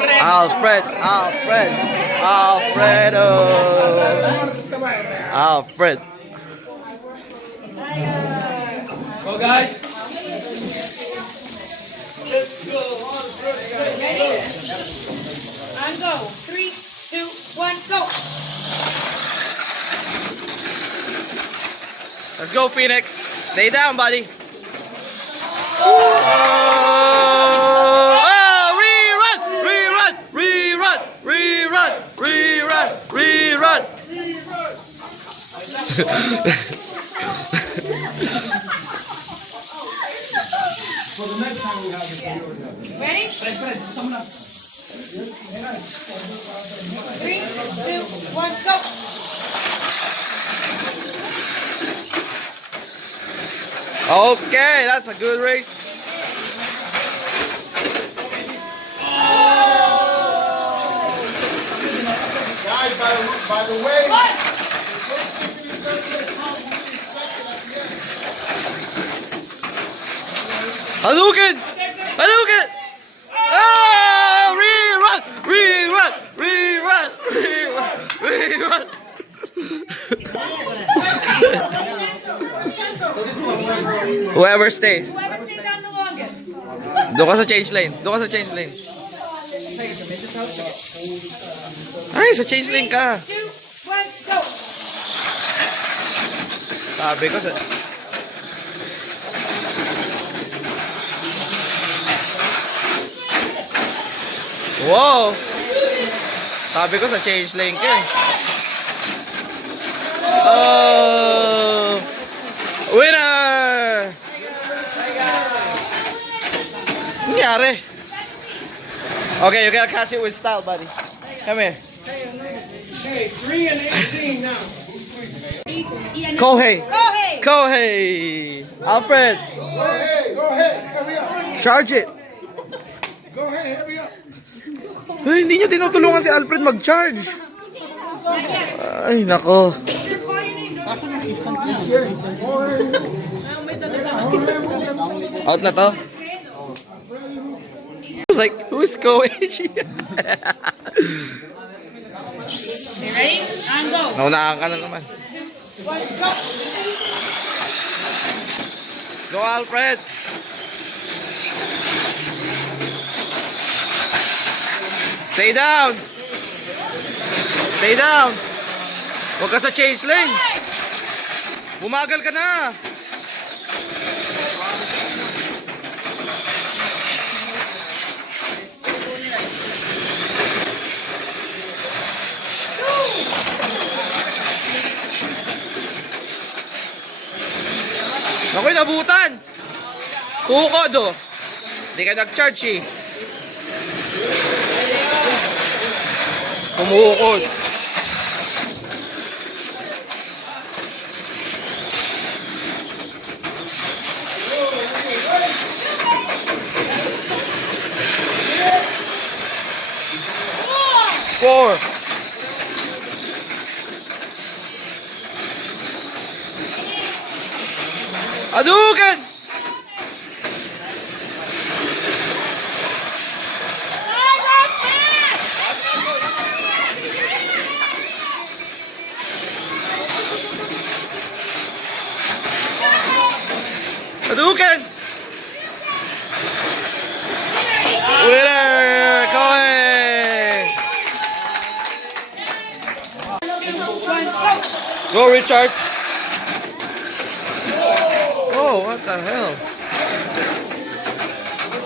Alfredo. Alfred. Go, guys. Let's go. And go. 3, 2, 1, go. Let's go, Phoenix. Stay down, buddy. Rerun. For the next time we have it. Ready? Fred, come on. 3, 2, 1, go. Okay, that's a good race. Guys, by the way, Hadouken! Oh, rerun! Whoever stays. Whoever stays down the longest. Doon ka sa change lane. Ay, sa change lane ka. 2, 1, go. Sabi ko sa... Wow! Sabi ko sa change lane ka eh. Oh! Winner! Nangyari? Okay, you gotta catch it with style, buddy. Come here. Okay, 3 and 18 now. Kohei! Kohei! Kohei! Alfred! go ahead, hurry up. Charge it! Go ahead, hurry up. Ay, hindi niyo tinutulungan si Alfred mag-charge. Ay, nako. Out na to? I was like, who's going? You ready? And go. Naunahan ka na naman. 1, go. Go, Alfred! Stay down! Stay down! Huwag ka sa change lane! Bumagal ka na! Ako'y nabutan! Tukod oh! Hindi ka nag-charge eh! Kumukod! Four! Hadouken! Hadouken! Winner! Kohei! Go, Richard! Oh, what the hell?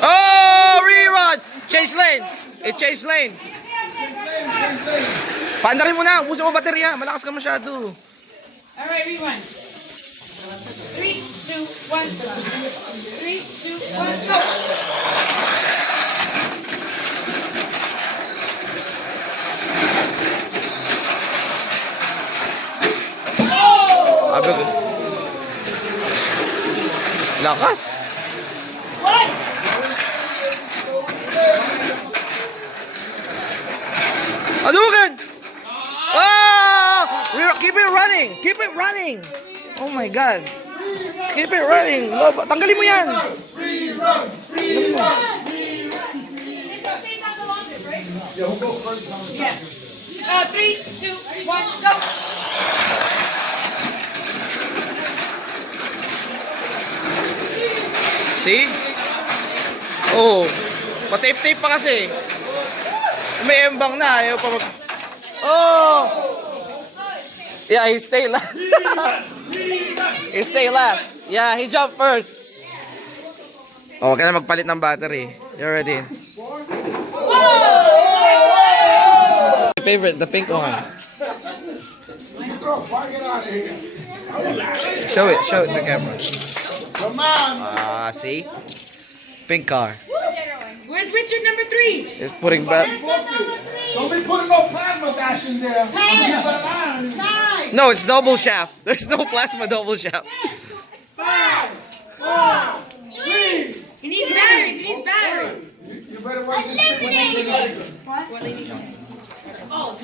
Oh, rerun! Change lane! Change lane! Paandarin mo na! Ubusin mo baterya! Malakas ka masyado! Alright, rewind. 3, 2, 1. 3, 2, 1, go. Sabi ko. Lakas! Hadouken! Oh! Keep it running! Keep it running! Oh my God! Keep it running! Tanggalin mo yan! Yeah, who goes first? Yeah. 3, 2, 1, go. See? Oh, pa-tape-tape pa kasi. May embang na, ayaw pa mag... Oh! Yeah, he stay last. He stay last. Yeah, he jumped first. Oh, wag ka na magpalit ng battery. You're ready. My favorite, the pink one. Get out of here. Show it to the camera. Come on. Ah, see? Pink car. Where's Richard number 3? It's putting back. Don't be putting no plasma dash in there. No, it's double shaft. There's no plasma double shaft. 5, 4, 3. He needs batteries. He needs batteries. You better watch this thing when you get it. Oh.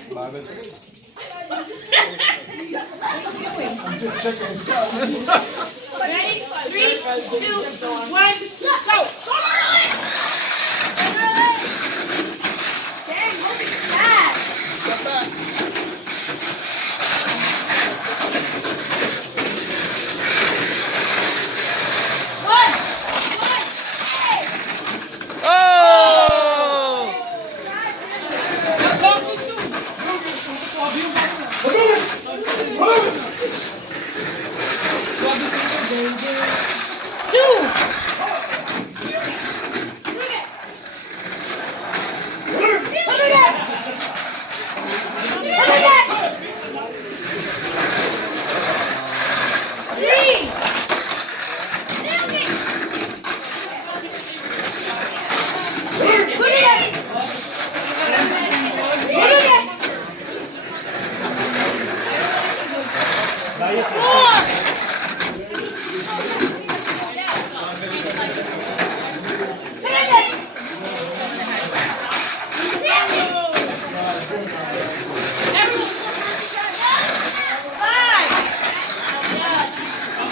I'm just checking. Ready? 3, 2, 1, go. Dang, moving fast. Step back. Oh!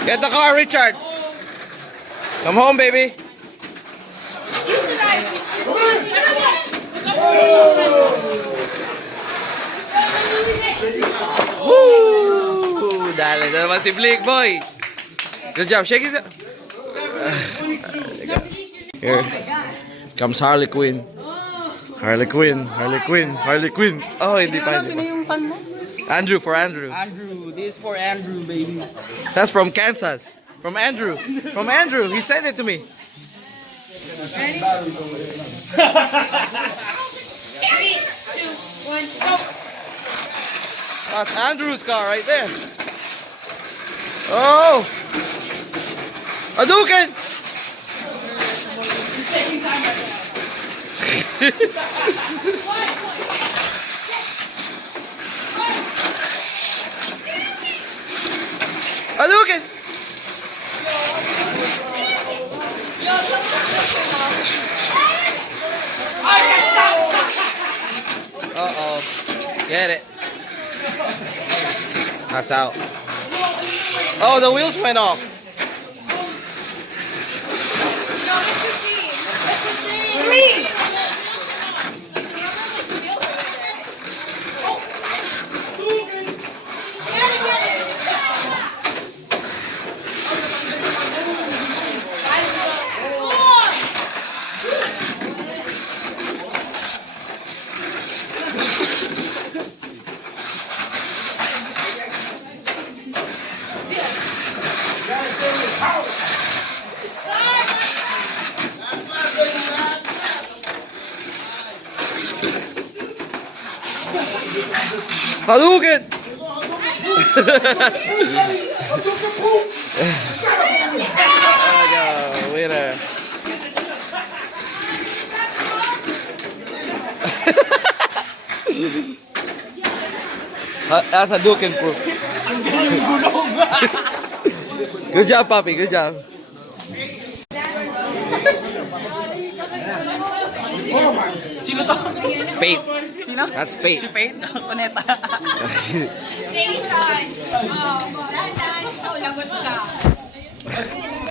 Get the car, Richard. Come home, baby. Woo! Dale na naman si Blake, boy. Good job. Shake it. Here comes Harley Quinn. Harley Quinn. Harley Quinn. Harley Quinn. Oh, hindi pa. Sino yung fan mo? Andrew, for Andrew. Andrew. This is for Andrew, baby. That's from Kansas. From Andrew. From Andrew. He sent it to me. 3, 2, 1, go. That's Andrew's car right there. Oh! Adukin! Adukin! Uh-oh. Get it. That's out. Oh, the wheels went off. Three. Hadouken! Winner. That's a Hadouken proof. Good job, Papi. Good job. Sino to? Fate. Sino? That's fate. Si Faith? Koneta.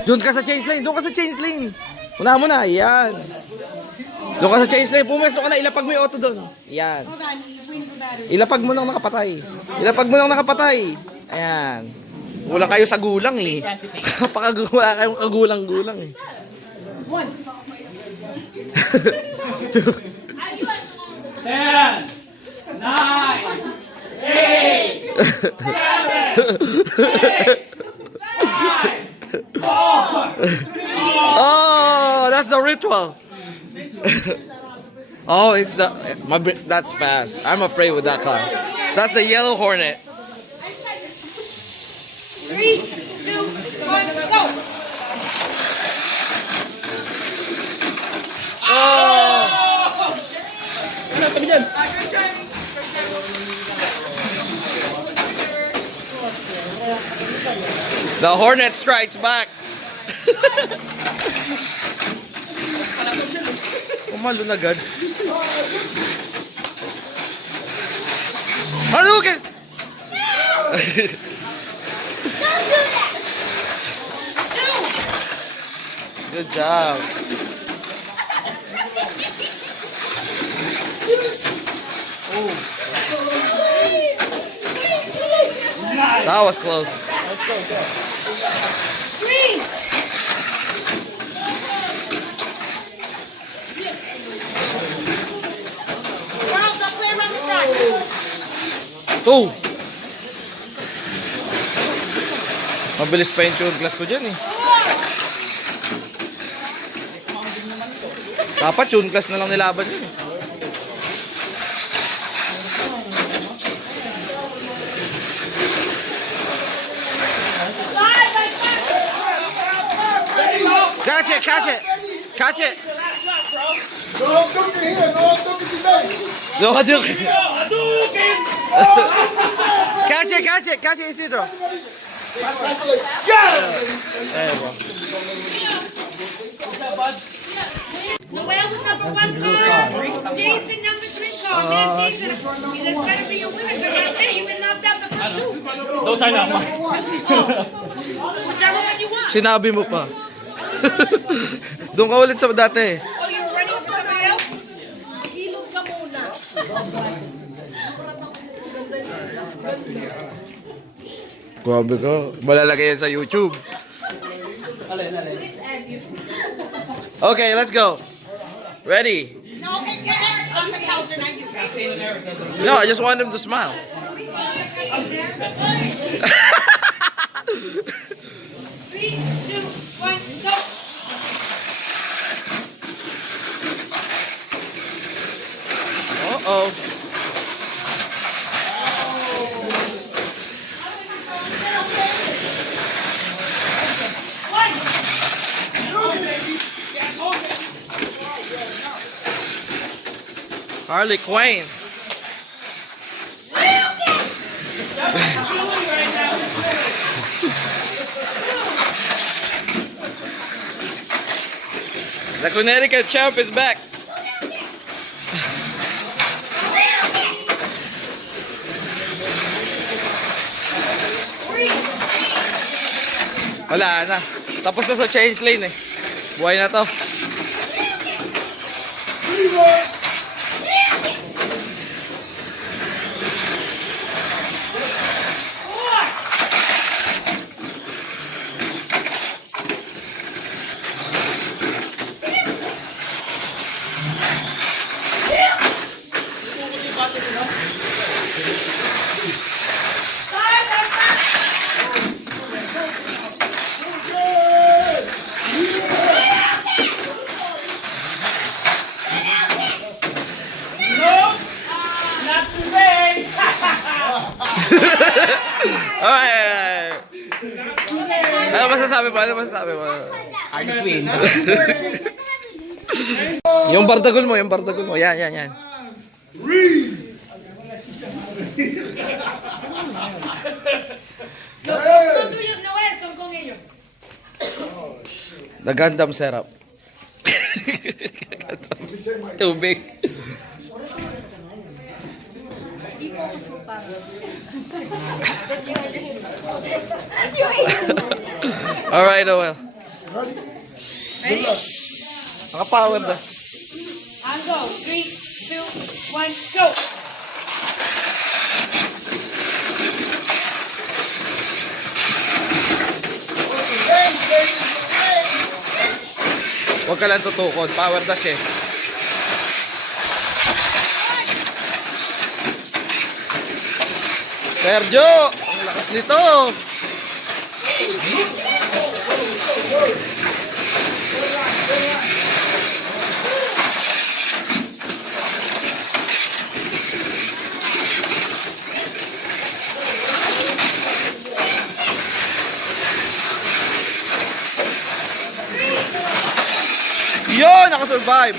Doon ka sa change lane. Doon ka sa change lane. Una mo na, yan. Doon ka sa chain slave, pumesto ka na, ilapag mo yung auto doon. Yan. Hold on, wait for battery. Ilapag mo nang nakapatay. Ilapag mo nang nakapatay. Ayan. Wala kayo sa gulang eh. Wala kayong kagulang-gulang eh. 1. 10, 9, 8, 7, 6, 5, 4. Oh, that's the ritual. Oh, it's the that's fast. I'm afraid with that car. That's the yellow Hornet. 3, 2, 1, go! Oh, the Hornet strikes back. Umalo na agad. Hadouken! Good job. That was close. 3. Charles, don't play around the track. Oh! Mabilis pa yung tune class ko dyan eh. Dapat tune class na lang nilaban yun eh. Catch it, catch it, catch it. No Hadouken here, no Hadouken today. No, Hadouken. Catch it, catch it, catch it, Isidro. There, bro. Noel was number 1 car. Jason number 3 car. Man, Jason, he's better be your winner. Because I said you've been knocked out the first 2. Those are not mine. Whichever one you want. Sinabi mo pa. Doon ka ulit sa dati. Oh, you're running for somebody else? Hilog ka muna. Grabe ka. Malalagay yan sa YouTube. Okay, let's go. Ready? No, okay, get it on the counter, not you. No, I just want him to smile. 3, 2, 1, go. Uh-oh. Harley Quinn. The Connecticut champ is back. Wala na. Tapos na sa change lane eh. Buhay na to. Alright. Ano masasabi mo? Ano masasabi mo? Queen. Yung bardagol mo, yung bardagol mo. Yan, yan, yan. Noel, son con ellos. The Gundam setup. Tubig. Alright, Noel. Good luck. Naka-power na. On go. 3, 2, 1, go. Huwag ka lang tutukod. Power dash eh. Sergio! Ang lakas nito! Yun! Nakasurvive!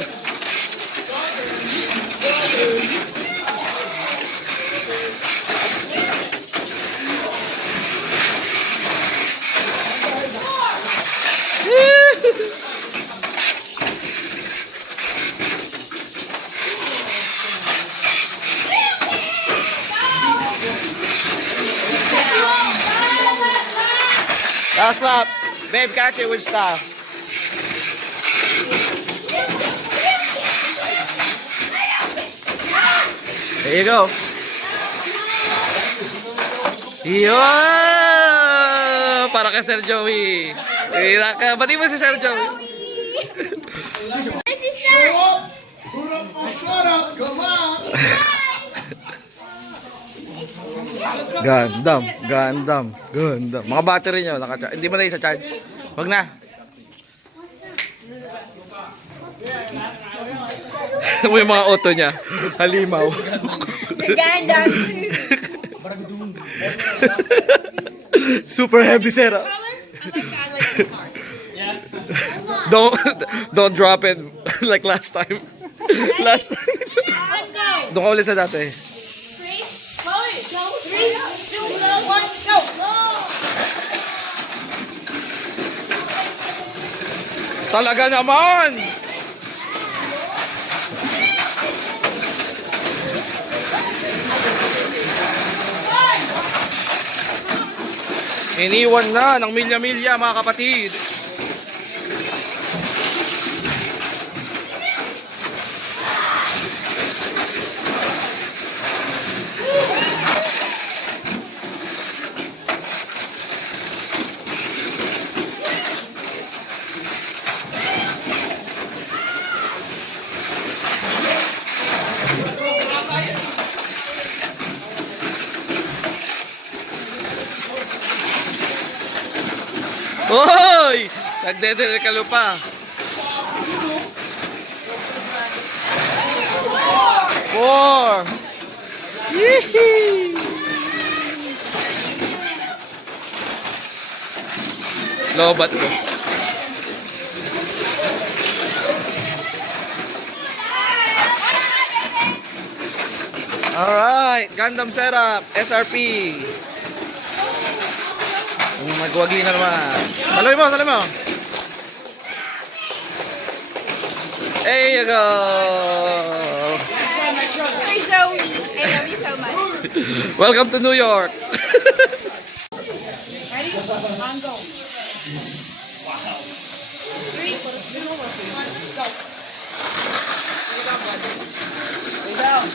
Last lap. Babe, catch it with style. There you go. Yo! Para kay Sir Joey. Bati mo si Sir Joey. Show up! Put up or shut up! Come on! Gandam, gandam, gandam. Mga battery nyo, hindi mo na isa-charge. Wag na. Mo yung mga auto niya. Halimaw. Gandam. Super heavy setup. Don't drop it like last time. Last time. Doon ka ulit sa dati. 3, 2, 1, go. Talaga naman. Iniwan na ng milya-milya mga kapatid. Hoy! Nagdedekalo pa. 4. Yee! Lobat ko. Alright, Gundam setup, SRP. Magwagi na naman. Saloy mo, saloy mo. There you go. Hi, Joey. I love you so much. Welcome to New York. Ready? On go. 3, 2, 1, go. Lay down.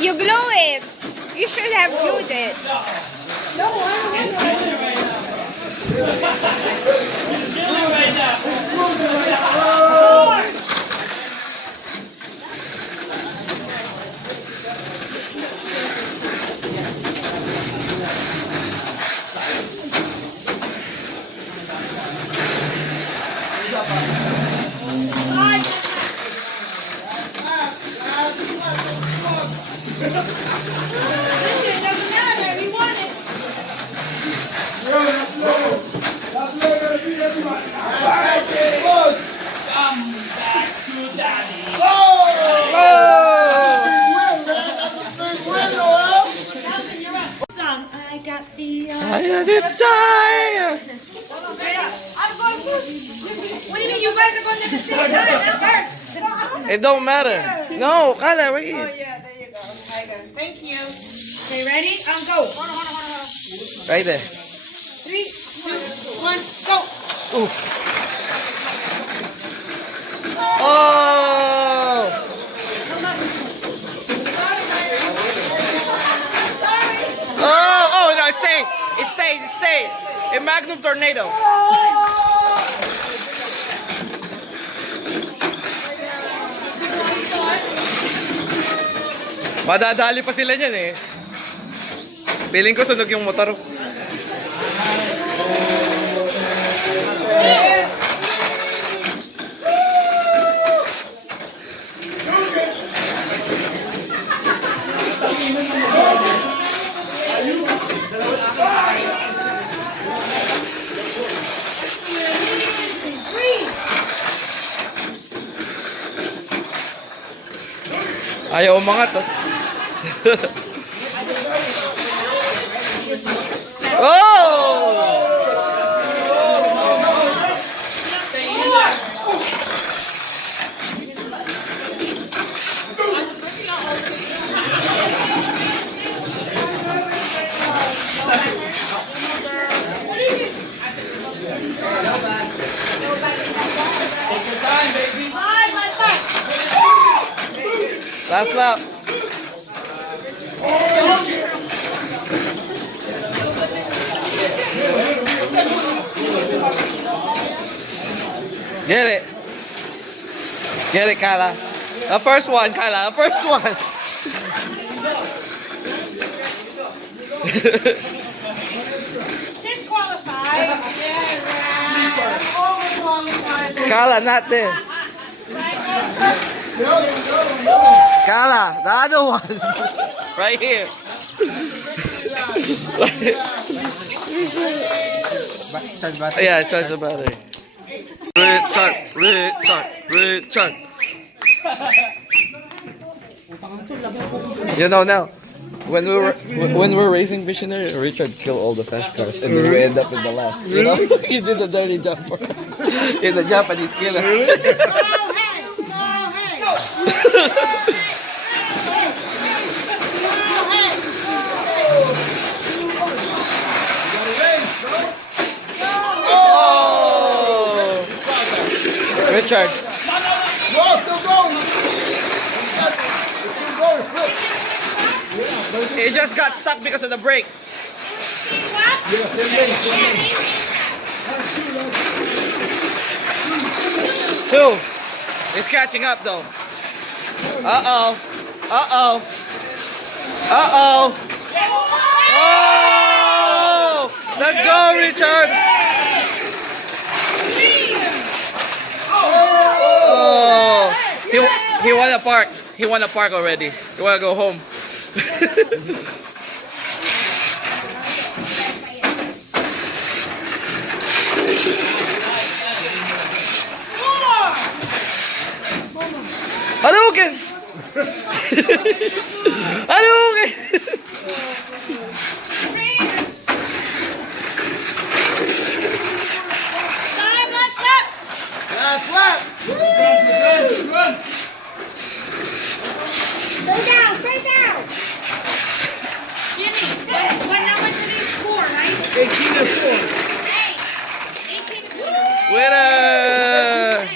You glue it. You should have glued it. What do you mean you guys are going at the same time? That's first. It don't matter. No, Kala, right here. Thank you. Okay, ready? Go. Right there. 3, 2, 1, go. Oh! Oh, no, it stayed. It stayed. It stayed. A magnum tornado. Madadali pa sila dyan eh. Feeling ko sunog yung motor. Ayaw umangat oh. Oh! Last lap. Get it. Get it, Kyla. The first one, Kyla. The first one. Disqualified. Overqualified. Kyla, not there. Kyla, the other one. Right here. Yeah, charge the battery. Richard. You know now, when we're racing missionary, Richard killed all the fast cars, and then we end up in the last. You know, he did a dirty job for us. He's a Japanese killer. Richard. It just got stuck because of the brake. Two. It's catching up though. Uh-oh. Uh-oh. Uh-oh. Oh! Let's go, Richard. Oh, he won a park. He won a park already. You want to go home? Hadouken! Hadouken! Last lap. Run. Stay down. Jimmy, what number did he score, right? 18-4. 18. Winner!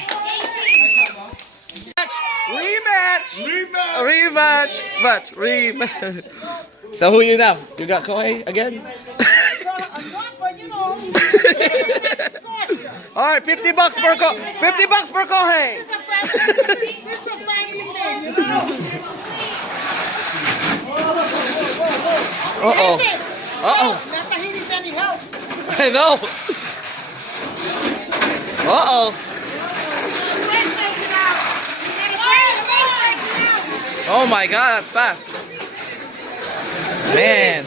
Rematch. Rematch. So who you now? You got Kohei again? All right, $50 per $50 per Kohei. This is a family thing, you know? Uh-oh. Uh-oh. Not that he needs any help. I know. Uh-oh. Oh my God, that's fast. Man.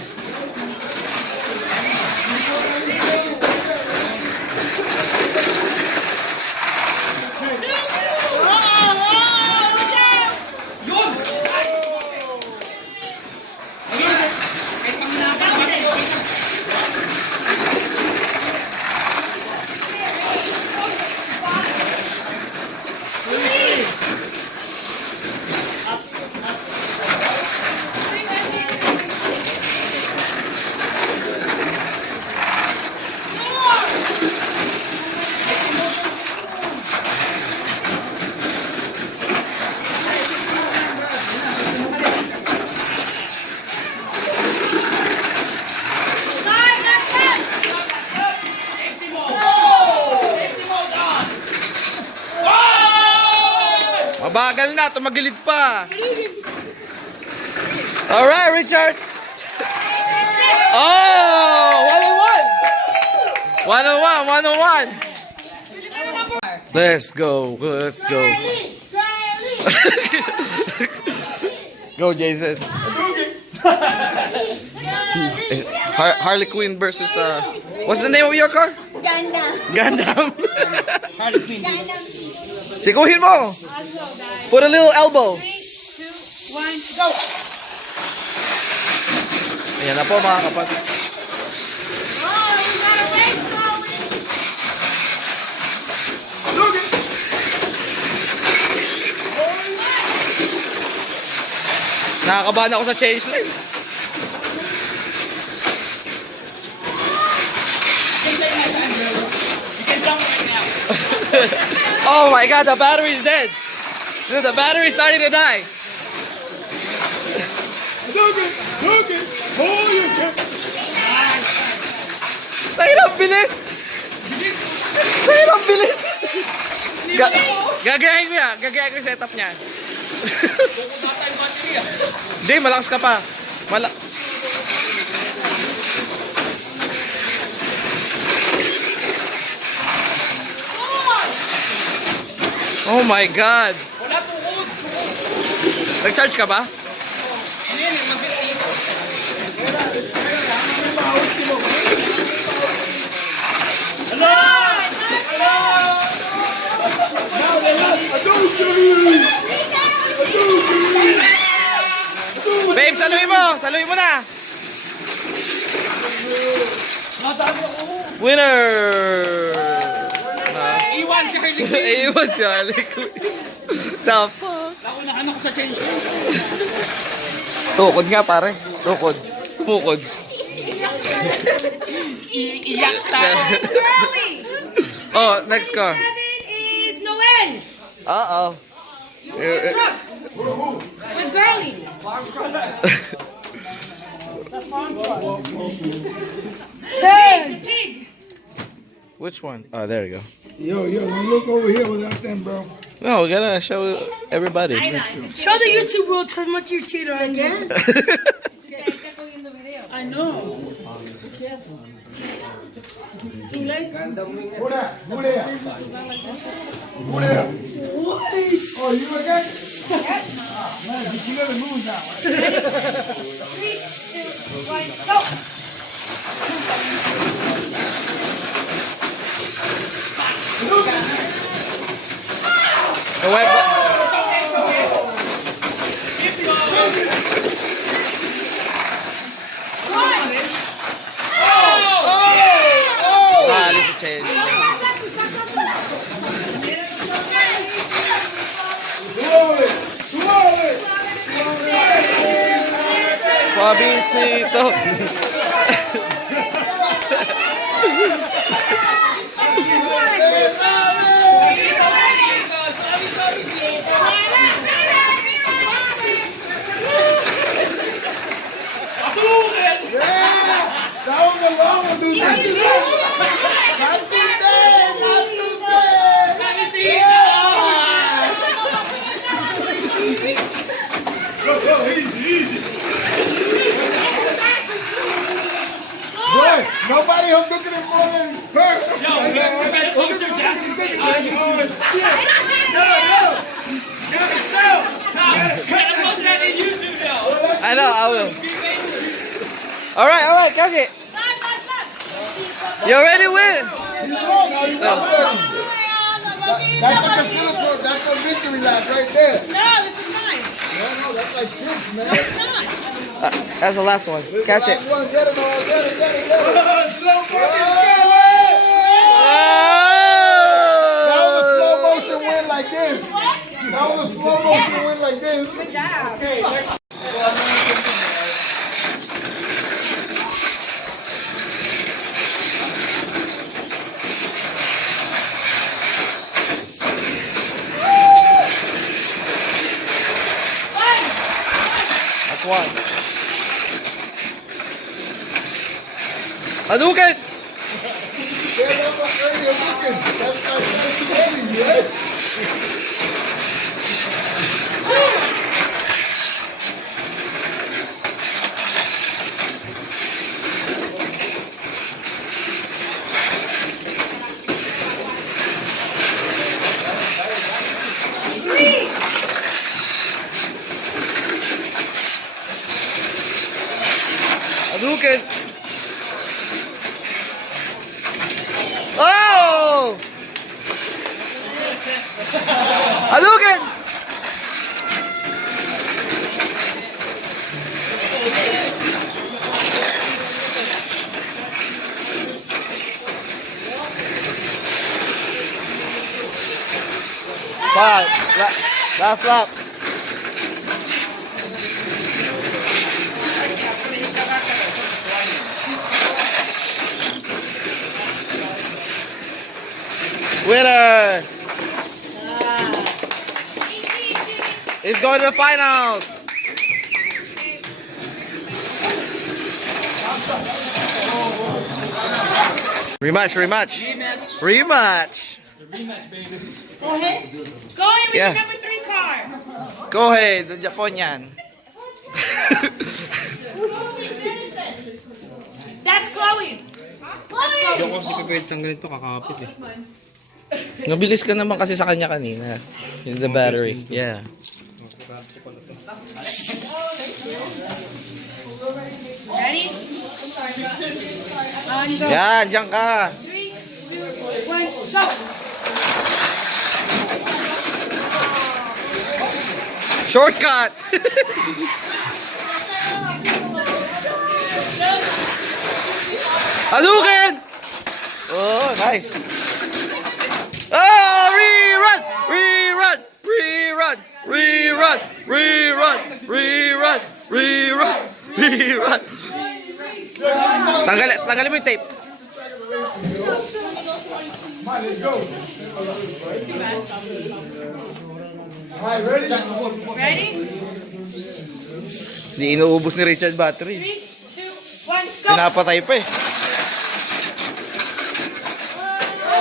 Mabagal na, tumagilid pa. Alright, Richard. Oh, 101. 101. Let's go. Go, Jason. Harley Quinn versus what's the name of your car? Gundam. Harley Quinn. Sikuhin mo. Put a little elbow. 3, 2, 1, go! Ayan na po mga kapatid. Oh, we got a race going! Nakakabahan ako sa change lane. Oh my god, the battery's dead. Dude, the battery's starting to die. Look it. Oh, you can. Tahirap bilis. Tahirap bilis. Gagayahin ko yung setup niya. Hindi, malakas ka pa. Oh my God! Nag-charge ka ba? Babe, saluhin mo na! Winner! Iwan si Harley Quinn. Iwan si Harley Quinn. The fuck? Naunahan ako sa change. Tukod nga pare. Tukod. Iyak tayo. Girly! Oh, next car. 7 is Noel! Uh-oh. Truck! With Girly! The pig! Which one? Oh, there you go. Yo, don't look over here without them, bro. No, we gotta show everybody. Show the YouTube world how much you cheater again. I know. Be careful. Too late. Who there? What? Oh, you again? Man, but you never lose that one. 3, 2, 1, go! This is change. Suavecito. That was the wrong one, dude. Not too easy. Boy, nobody else looking at more than her. I know, I will. Alright, catch it. You already win. That's like a Philip, that's a victory lap right there. No, this is mine. No, that's like 6, man. It's not. That's the last one. Catch it. Get it. That was a slow motion win like this. That was a slow motion win like this. Good job. Okay, next. That's one. Hadouken! Yeah, that's what earlier looking. That's like 50 right? Hadouken! Oh! Hadouken! Five. Last lap. Winner is going to the finals. Rematch. Go ahead with Yeah. your number 3 car. Go ahead, the Japon yan. That's Chloe's. Hindi ako kasi kagaytang ganito, kakapit eh. Nabilis ka naman kasi sa kanya kanina. In the battery. Yeah. Ready? Yan, diyan ka. 3, 2, 1, go! Shortcut. Hadouken! Oh, nice. Oh, rerun! Tanggalin mo yung tape. Let's go. Alright, ready? Ready? Hindi inuubos ni Richard battery. 3, 2, 1, go! Pinapatay pa eh.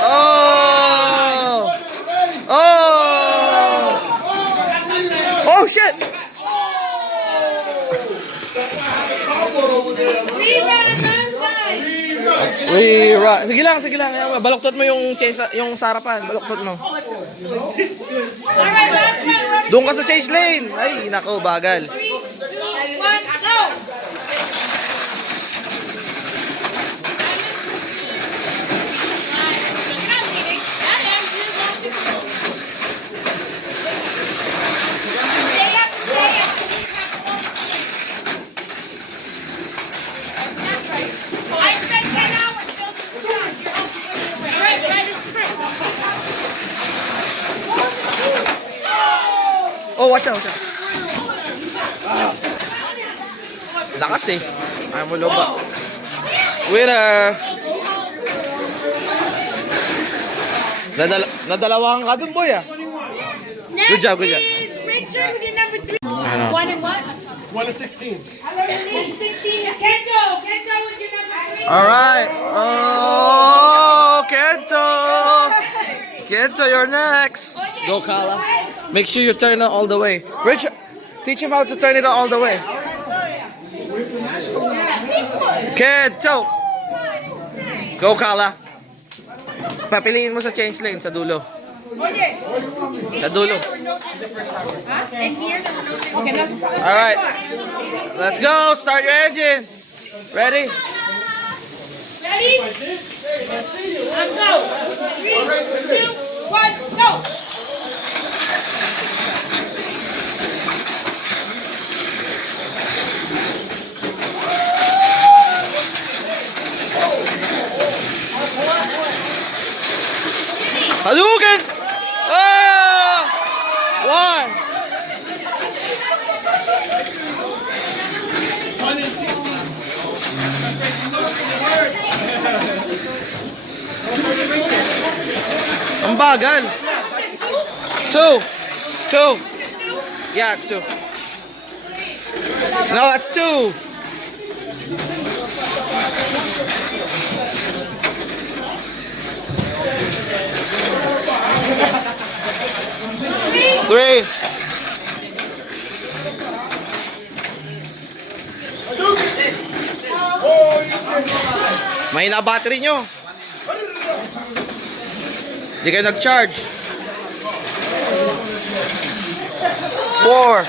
Oh! Oh! Oh shit! Rerun on last time! Rerun. Sige lang. Baluktot mo yung sarapan. Baluktot mo. Alright, last one. Doon ka sa change lane. Ay, nako, bagal. 3, 2, 1, go! Oh, watch out. Lakas eh. Ayaw mo loba. Winner! Nadalawahan ka dun, boy ah. Good job. Next is Richard with your number 3. 1 and what? 1 to 16. 1 and 16 is Kento. Kento with your number 3. Alright. Oh, Kento, you're next. Go, Kala. Make sure you turn it all the way. Richard, teach him how to turn it all the way. Kento. Go, Kala. Papiliin mo sa change lane sa dulo. Sa dulo. Alright. Let's go. Start your engine. Ready? Ready? Let's go. 3, 2, 1, go. Hadouken! Oh! 1. Ang bagal. 2. Yeah, it's 2. No, that's 2. Three. Mahina battery nyo. Hindi kayo nag-charge. 4.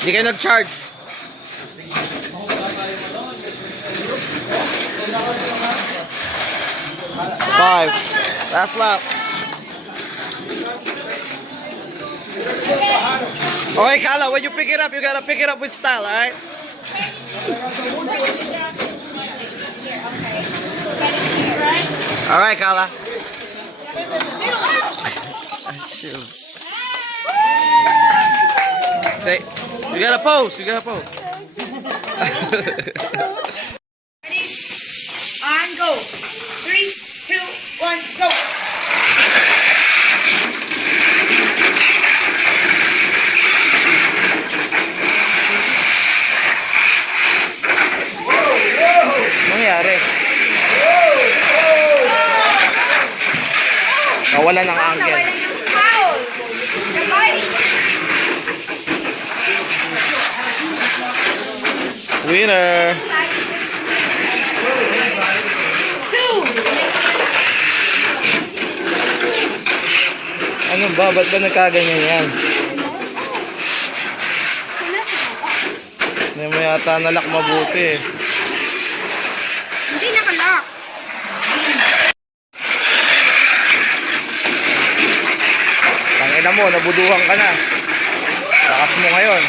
Hindi kayo nag-charge. 5. Last lap. Okay, Kala, when you pick it up, you gotta pick it up with style, alright? Alright, Kala. Say, you gotta pose, you gotta pose. Ready? On, go. 3, 2, 1, go. Nangyari? Nawala ng angle. Foul. The body. Winner! 2. Ano ba? Ba't ba nagkaganyan yan? Hindi mo yata nalak mabuti. Hindi nakalock. Tangina mo, nabuduhan ka na. Lakas mo ngayon.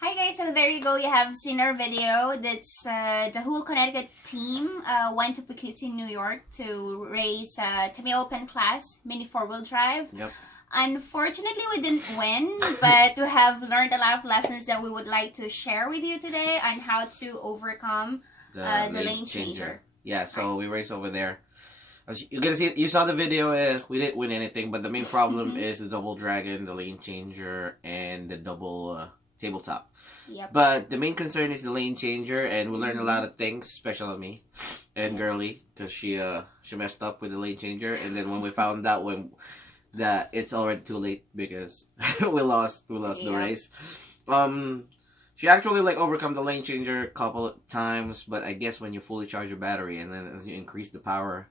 Hi guys, so there you go. You have seen our video. That's the whole Connecticut team went to Poughkeepsie, New York to race Tamiya Open Class Mini 4-wheel drive. Yep. Unfortunately, we didn't win, but we have learned a lot of lessons that we would like to share with you today on how to overcome the lane changer. Yeah, so we raced over there. As you're gonna see, you saw the video. We didn't win anything, but the main problem is the double dragon, the lane changer, and the double tabletop. Yep. But the main concern is the lane changer, and we learned a lot of things, especially me and Girly, because she messed up with the lane changer, and then when we found out that it's already too late because we lost the race. She actually overcome the lane changer a couple of times, but I guess when you fully charge your battery and then as you increase the power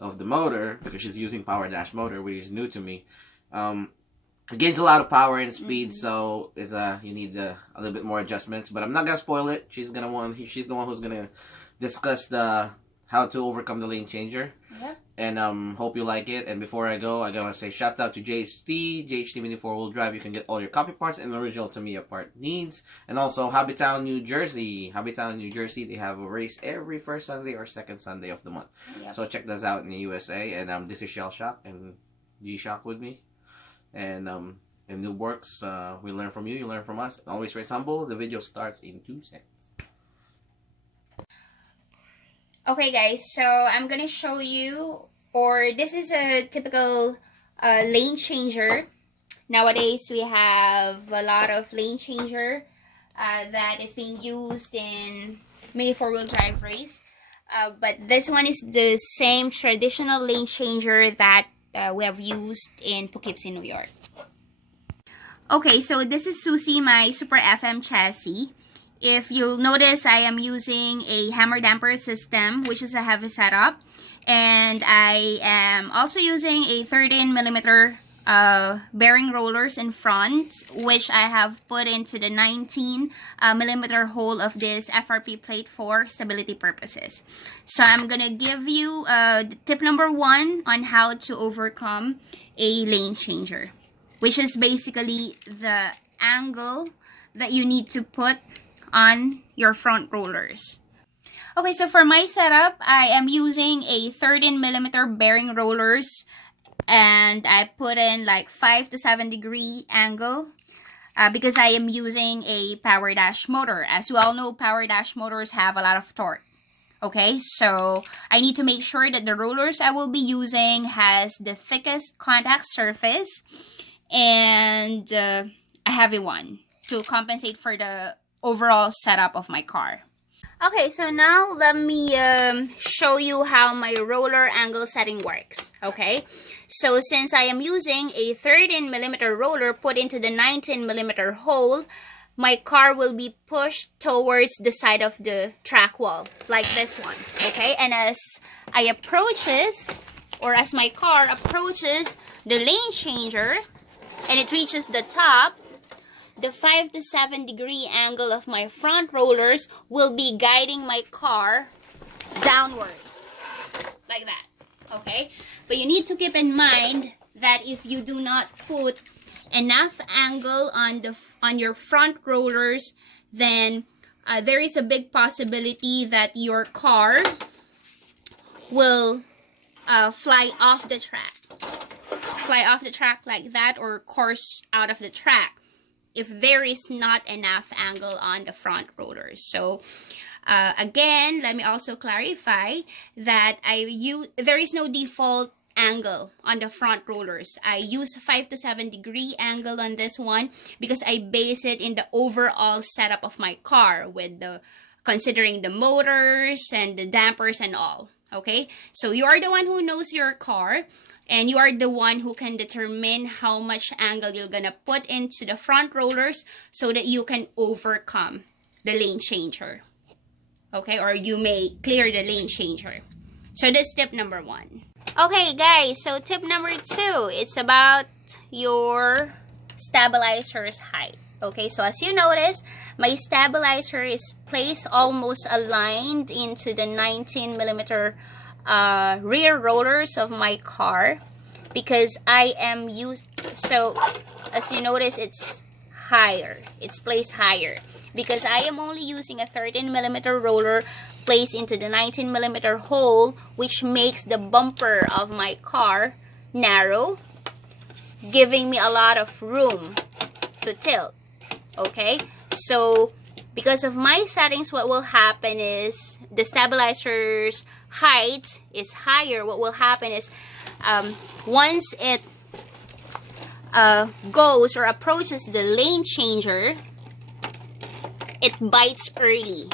of the motor, because she's using power dash motor, which is new to me, it gains a lot of power and speed, so it's you need a little bit more adjustments. But I'm not gonna spoil it. She's the one who's gonna discuss how to overcome the lane changer. Yep. And hope you like it. And before I go, I gotta say shout out to JHT Mini 4-wheel drive. You can get all your copy parts and original Tamiya part needs. And also Hobbytown, New Jersey. They have a race every first Sunday or second Sunday of the month. Yep. So check this out in the USA. And this is Cielshock and geeshock with me. And in New Works, we learn from you, you learn from us. Always race humble. The video starts in 2 seconds. Okay guys, so I'm gonna show you, or this is a typical lane changer. Nowadays we have a lot of lane changer that is being used in mini 4-wheel drive race. But this one is the same traditional lane changer that we have used in Poughkeepsie, New York. Okay, so this is Susie, my Super FM chassis. If you'll notice, I am using a hammer damper system, which is a heavy setup. And I am also using a 13mm bearing rollers in front, which I have put into the 19mm hole of this FRP plate for stability purposes. So I'm gonna give you tip number 1 on how to overcome a lane changer, which is basically the angle that you need to put on your front rollers. Okay, so for my setup, I am using a 13mm bearing rollers, and I put in like 5 to 7 degree angle because I am using a power dash motor. As you all know, power dash motors have a lot of torque. Okay, so I need to make sure that the rollers I will be using has the thickest contact surface and a heavy one to compensate for the overall setup of my car. Okay, so now let me show you how my roller angle setting works. Okay, so since I am using a 13mm roller put into the 19mm hole, my car will be pushed towards the side of the track wall, like this one. Okay, and as my car approaches the lane changer and it reaches the top, the 5 to 7 degree angle of my front rollers will be guiding my car downwards, like that. Okay, but you need to keep in mind that if you do not put enough angle on your front rollers, then there is a big possibility that your car will fly off the track like that, or course out of the track if there is not enough angle on the front rollers. So again, let me also clarify that there is no default angle on the front rollers. I use 5 to 7 degree angle on this one because I base it in the overall setup of my car, with considering the motors and the dampers and all. Okay, so you are the one who knows your car, and you are the one who can determine how much angle you're gonna put into the front rollers so that you can overcome the lane changer. Okay, or you may clear the lane changer. So that's tip number 1. Okay guys, so tip number 2, it's about your stabilizer's height. Okay, so as you notice, my stabilizer is placed almost aligned into the 19mm rear rollers of my car, because I am so as you notice, it's placed higher because I am only using a 13mm roller placed into the 19mm hole, which makes the bumper of my car narrow, giving me a lot of room to tilt. Okay, so because of my settings, what will happen is the stabilizer's height is higher. What will happen is once it goes or approaches the lane changer, it bites early.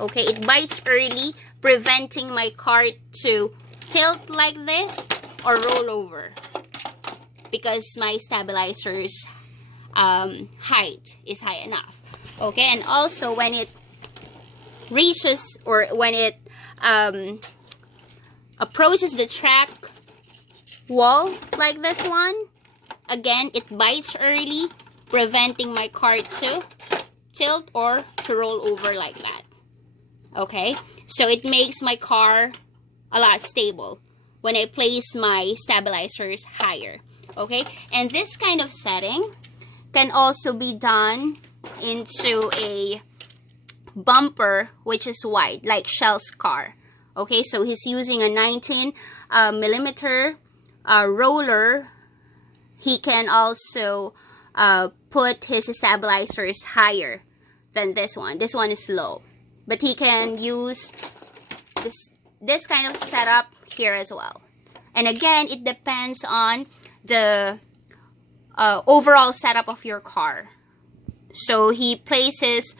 Okay, it bites early, preventing my car to tilt like this or roll over, because my stabilizer's height is high enough. Okay, and also when it reaches, or when it approaches the track wall like this one, again, it bites early, preventing my car to tilt or to roll over like that. Okay, so it makes my car a lot stable when I place my stabilizers higher. Okay, and this kind of setting can also be done into a bumper which is wide, like Shell's car. Okay, so he's using a 19mm roller. He can also put his stabilizers higher than this one. This one is low, but he can use this kind of setup here as well. And again, it depends on the overall setup of your car. So he places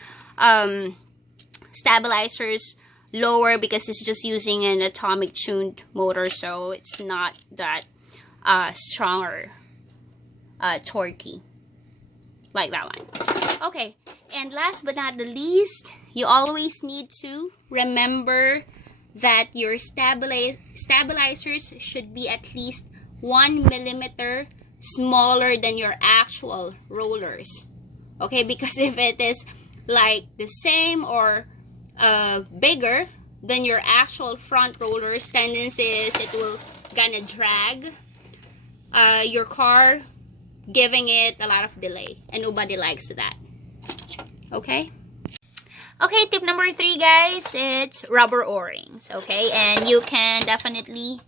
stabilizers lower because it's just using an atomic tuned motor, so it's not that stronger, torquey, like that one. Okay, and last but not the least, you always need to remember that your stabilizers should be at least 1mm smaller than your actual rollers. Okay, because if it is like the same or bigger than your actual front rollers, tendency is it will gonna drag your car, giving it a lot of delay, and nobody likes that. Okay, okay, tip number 3 guys, it's rubber O-rings. Okay, and you can definitely,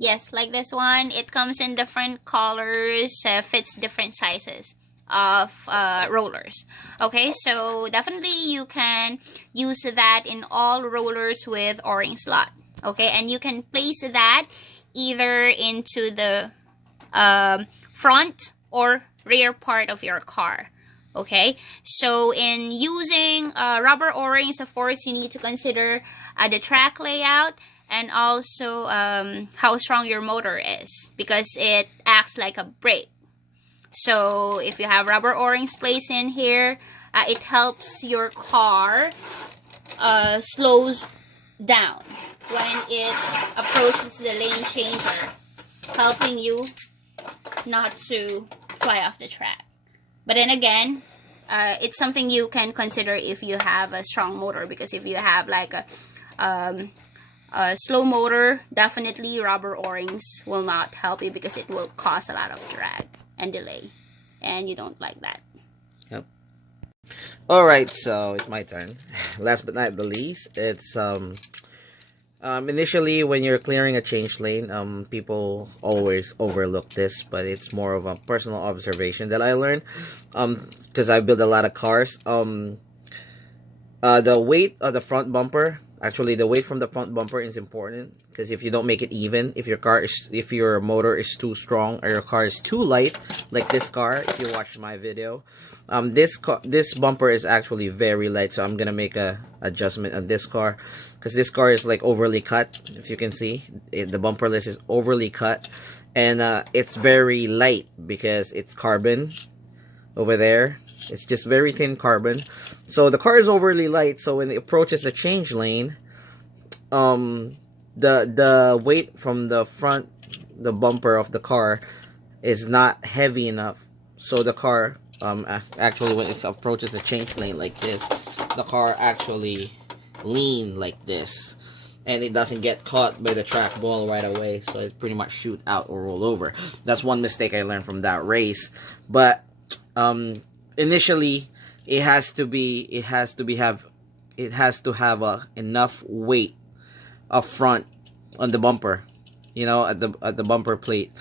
yes, like this one, it comes in different colors, fits different sizes of rollers. Okay, so definitely you can use that in all rollers with O-ring slot. Okay, and you can place that either into the front or rear part of your car. Okay, so in using rubber O-rings, of course, you need to consider the track layout and also how strong your motor is, because it acts like a brake. So if you have rubber O-rings placed in here, it helps your car slows down when it approaches the lane changer, helping you not to fly off the track. But then again, it's something you can consider if you have a strong motor, because if you have like a slow motor, definitely rubber O-rings will not help you because it will cause a lot of drag and delay, and you don't like that. Yep. Alright, so it's my turn. Last but not the least, it's initially when you're clearing a change lane, people always overlook this, but it's more of a personal observation that I learned, because I build a lot of cars. The weight of the front bumper, actually the weight from the front bumper is important, because if you don't make it even, if your motor is too strong or your car is too light, like this car, if you watch my video, this bumper is actually very light, so I'm gonna make a adjustment on this car, because this car is like overly cut. If you can see, the bumper list is overly cut, and it's very light because it's carbon over there. It's just very thin carbon, so the car is overly light. So when it approaches the change lane, the weight from the front, the bumper of the car, is not heavy enough. So the car, actually, when it approaches the change lane like this, the car actually lean like this, and it doesn't get caught by the track ball right away. So it pretty much shoot out or roll over. That's one mistake I learned from that race. But initially, it has to have enough weight up front on the bumper, you know, at the bumper plate,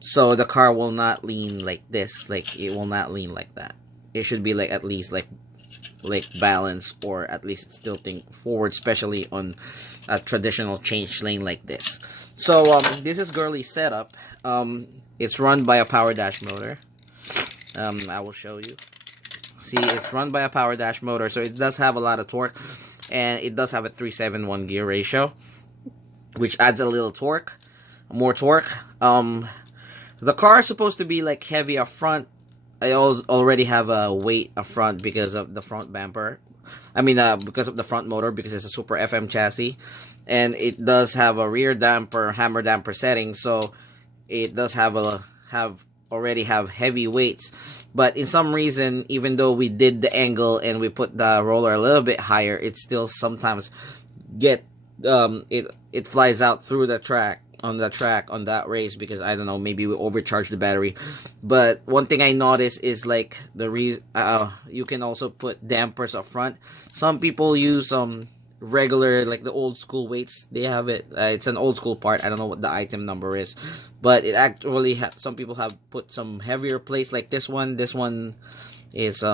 so the car will not lean like this. Like, it will not lean like that. It should be like at least like balanced, or at least it's tilting forward, especially on a traditional change lane like this. So this is girly setup. It's run by a power dash motor. I will show you. See, it's run by a power dash motor, so it does have a lot of torque, and it does have a 3-7-1 gear ratio, which adds a little torque, more torque. The car is supposed to be like heavy up front. I already have a weight up front because of the front bumper. I mean, because of the front motor, because it's a Super FM chassis, and it does have a rear damper, hammer damper setting, so it does already have heavy weights. But in some reason, even though we did the angle and we put the roller a little bit higher, it still sometimes it flies out through the track on that race, because I don't know, maybe we overcharged the battery. But one thing I noticed is like you can also put dampers up front. Some people use regular, like the old school weights. They have it, it's an old school part. I don't know what the item number is, but it actually some people have put some heavier plates like this one. This one is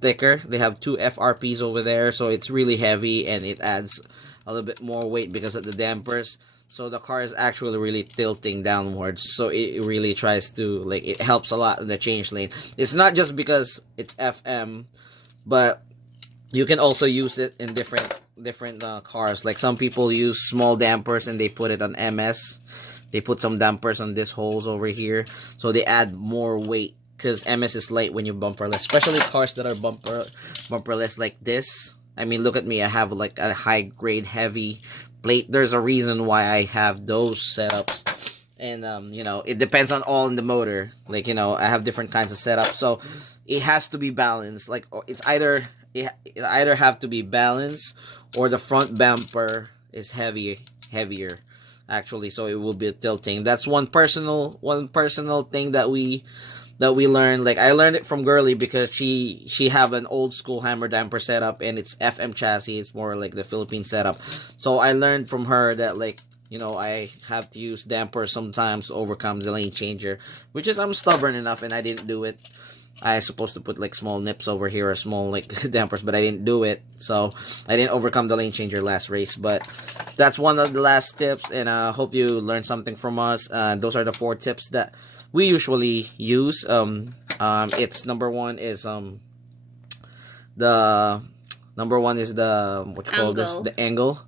thicker. They have 2 FRPs over there, so it's really heavy, and it adds a little bit more weight because of the dampers. So the car is actually really tilting downwards, so it really tries to, like, it helps a lot in the change lane. It's not just because it's FM, but you can also use it in different cars. Like, some people use small dampers and they put it on MS. They put some dampers on these holes over here, so they add more weight, because MS is light when you bumperless, especially cars that are bumperless like this. I mean, look at me. I have like a high grade heavy plate. There's a reason why I have those setups, and you know, it depends on all in the motor. Like, you know, I have different kinds of setups, so it has to be balanced. Like, it either have to be balanced, or the front bumper is heavier actually, so it will be tilting. That's one personal thing that we learned. Like, I learned it from Girly, because she have an old school hammer damper setup, and it's FM chassis. It's more like the Philippine setup. So I learned from her that, like, you know, I have to use dampers sometimes to overcome the lane changer, which is, I'm stubborn enough and I didn't do it. I was supposed to put like small nips over here, or small like dampers, but I didn't do it, so I didn't overcome the lane changer last race. But that's one of the last tips, and I hope you learned something from us. Those are the 4 tips that we usually use. It's number 1 is The number 1 is the what you call this? Angle.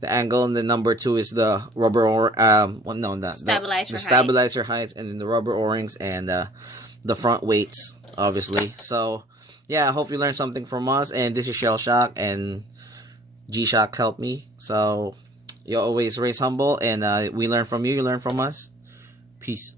The angle, and the number 2 is the rubber Stabilizer the stabilizer heights, and then the rubber O-rings and the front weights, obviously. So yeah, I hope you learned something from us. And this is Cielshock, and Geeshock helped me. So you always raise humble, and we learn from you. You learn from us. Peace.